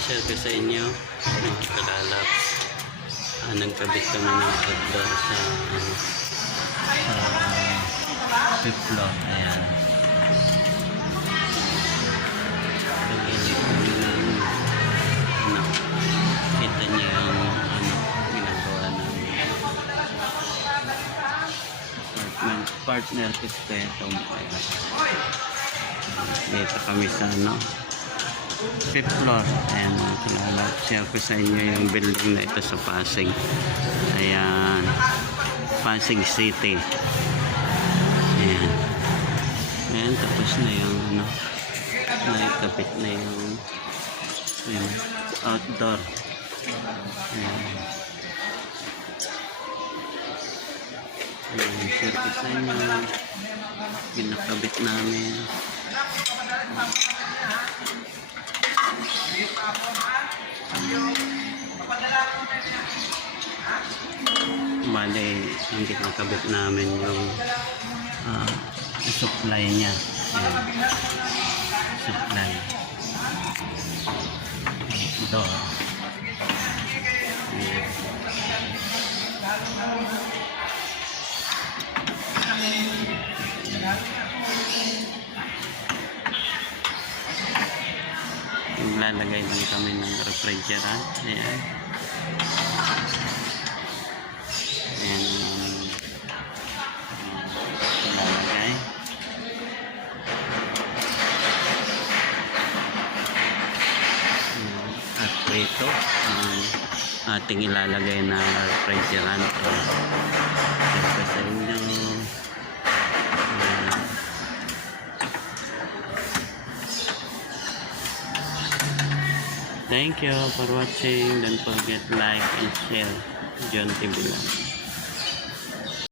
i-share ko sa inyo mga kalalaps. Nagkabit kami ng outdoor sa fifth floor. Ayan. Pag-init kami ng kita niyo yung ginagawa namin. Partner ko itong dito kami sa fifth floor. Ayan, share ko sa inyo yung building na ito sa Pasig. Ayan, Pasig City. Ayan, ayan, tapos na yung naikapit na yung outdoor. Ayan, ayan, share ko sa inyo ginakabit namin. Bale, ang kinakabit namin yung supply niya. Supply door. Lalagay lang kami ng refrigerant. Ayan. Ayan. Lalagay. At ito ating ilalagay na refrigerant. Ito sa inyo. Thank you for watching. Don't forget like and share. John TV Lang.